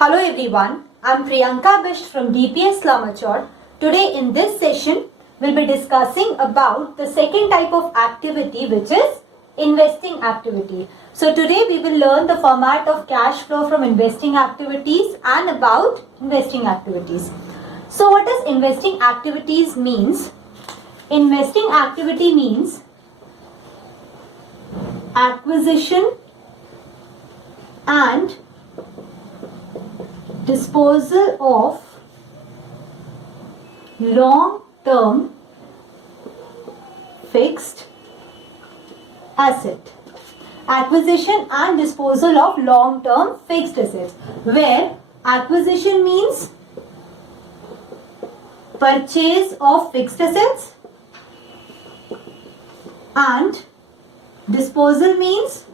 Hello everyone, I am Priyanka Bisht from DPS Lamachoor. Today in this session, we'll be discussing about the second type of activity, which is investing activity. So today we will learn the format of cash flow from investing activities and about investing activities. So what does investing activities means? Investing activity means acquisition and disposal of long-term fixed asset. Acquisition and disposal of long-term fixed assets, where acquisition means purchase of fixed assets and disposal means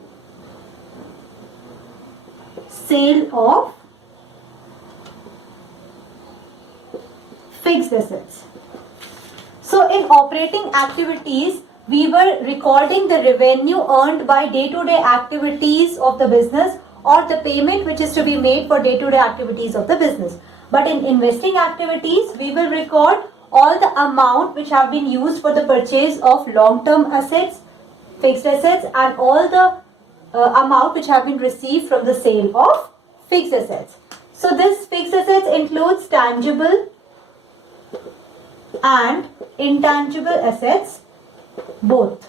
sale of fixed assets. So in operating activities, we were recording the revenue earned by day-to-day activities of the business or the payment which is to be made for day-to-day activities of the business. But in investing activities, we will record all the amount which have been used for the purchase of long-term assets, fixed assets, and all the amount which have been received from the sale of fixed assets. So this fixed assets includes tangible and intangible assets both.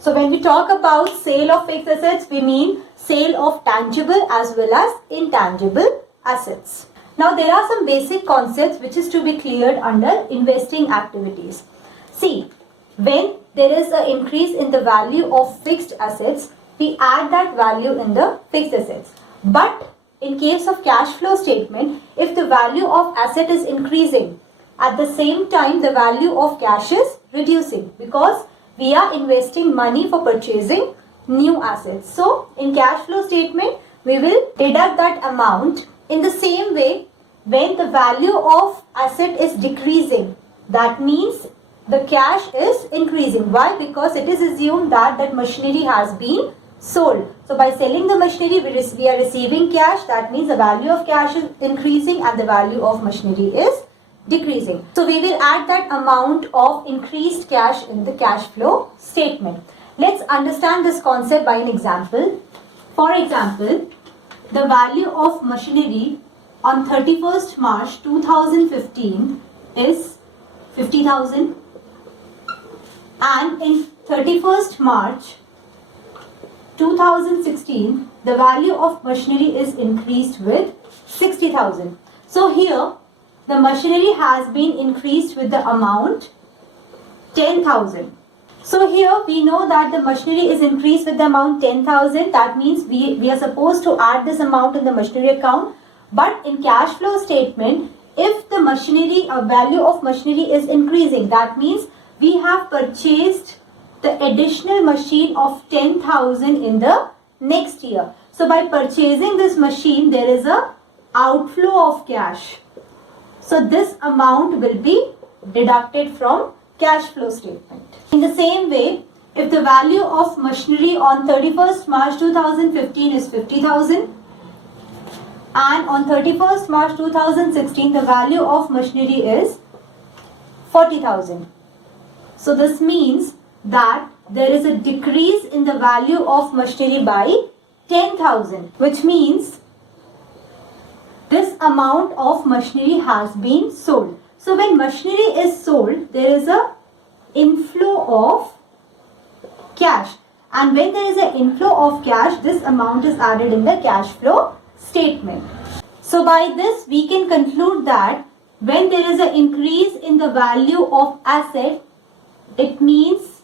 So when we talk about sale of fixed assets, we mean sale of tangible as well as intangible assets. Now there are some basic concepts which is to be cleared under investing activities. See, when there is an increase in the value of fixed assets, we add that value in the fixed assets. But in case of cash flow statement, if the value of asset is increasing, at the same time the value of cash is reducing because we are investing money for purchasing new assets. So in cash flow statement, we will deduct that amount. In the same way, when the value of asset is decreasing, that means the cash is increasing. Why? Because it is assumed that that machinery has been sold. So by selling the machinery, we are receiving cash. That means the value of cash is increasing and the value of machinery is decreasing. So we will add that amount of increased cash in the cash flow statement. Let's understand this concept by an example. For example, the value of machinery on 31st March 2015 is 50,000, and in 31st March 2016, the value of machinery is increased with 60,000. So here, the machinery has been increased with the amount 10,000. So here we know that the machinery is increased with the amount 10,000. That means we are supposed to add this amount in the machinery account. But in cash flow statement, if the machinery value of machinery is increasing, that means we have purchased the additional machine of 10,000 in the next year. So by purchasing this machine, there is a outflow of cash. So this amount will be deducted from cash flow statement. In the same way, if the value of machinery on 31st March 2015 is 50,000 and on 31st March 2016 the value of machinery is 40,000. So this means that there is a decrease in the value of machinery by 10,000, which means this amount of machinery has been sold. So when machinery is sold, there is a inflow of cash, and when there is an inflow of cash, this amount is added in the cash flow statement. So by this we can conclude that when there is an increase in the value of asset, it means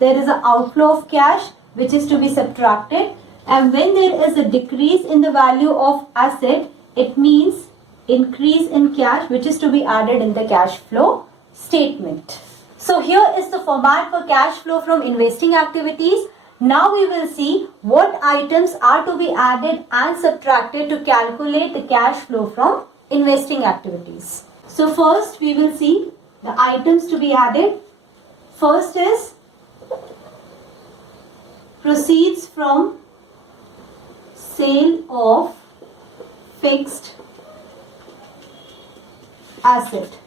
there is an outflow of cash which is to be subtracted, and when there is a decrease in the value of asset, it means increase in cash which is to be added in the cash flow statement. So here is the format for cash flow from investing activities. Now we will see what items are to be added and subtracted to calculate the cash flow from investing activities. So first we will see the items to be added. First is proceeds from sale of fixed asset.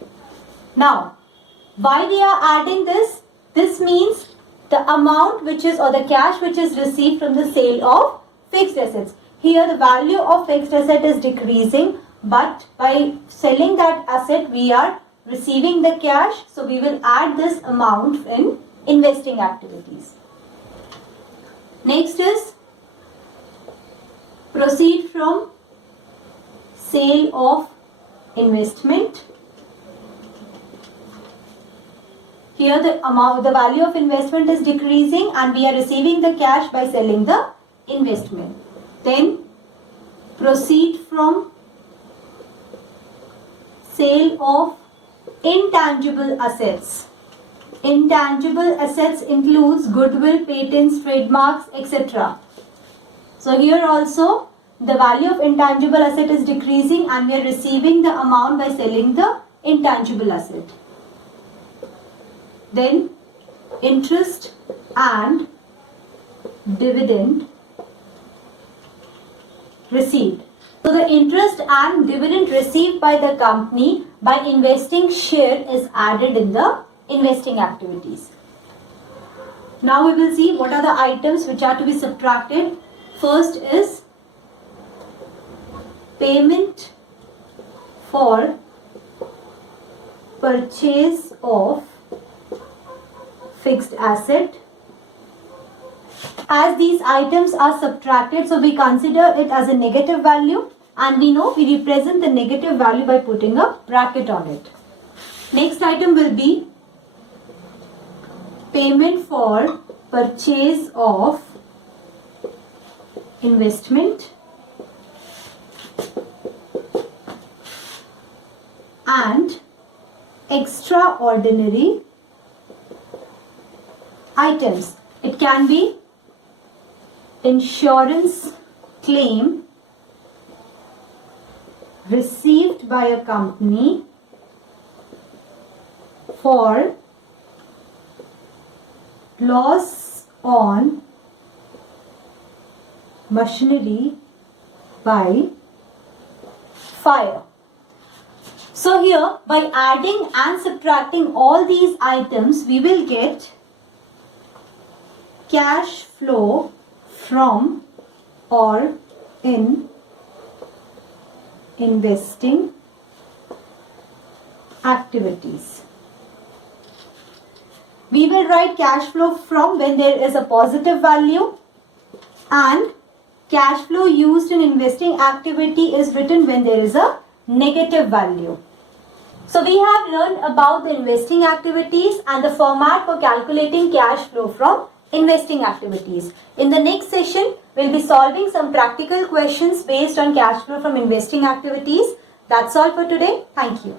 Now, why we are adding this? This means the amount which is, or the cash which is received from the sale of fixed assets. Here the value of fixed asset is decreasing, but by selling that asset we are receiving the cash, so we will add this amount in investing activities. Next is proceed from sale of investment. Here the value of investment is decreasing and we are receiving the cash by selling the investment. Then proceed from sale of intangible assets. Intangible assets includes goodwill, patents, trademarks, etc. So here also the value of intangible asset is decreasing and we are receiving the amount by selling the intangible asset. Then interest and dividend received. So the interest and dividend received by the company by investing share is added in the investing activities. Now we will see what are the items which are to be subtracted. First is payment for purchase of fixed asset. As these items are subtracted, so we consider it as a negative value, and we know we represent the negative value by putting a bracket on it. Next item will be payment for purchase of investment and extraordinary items. It can be insurance claim received by a company for loss on machinery by fire. So here, by adding and subtracting all these items, we will get cash flow from or in investing activities. We will write cash flow from when there is a positive value, and cash flow used in investing activity is written when there is a negative value. So we have learned about the investing activities and the format for calculating cash flow from investing activities. In the next session, we'll be solving some practical questions based on cash flow from investing activities. That's all for today. Thank you.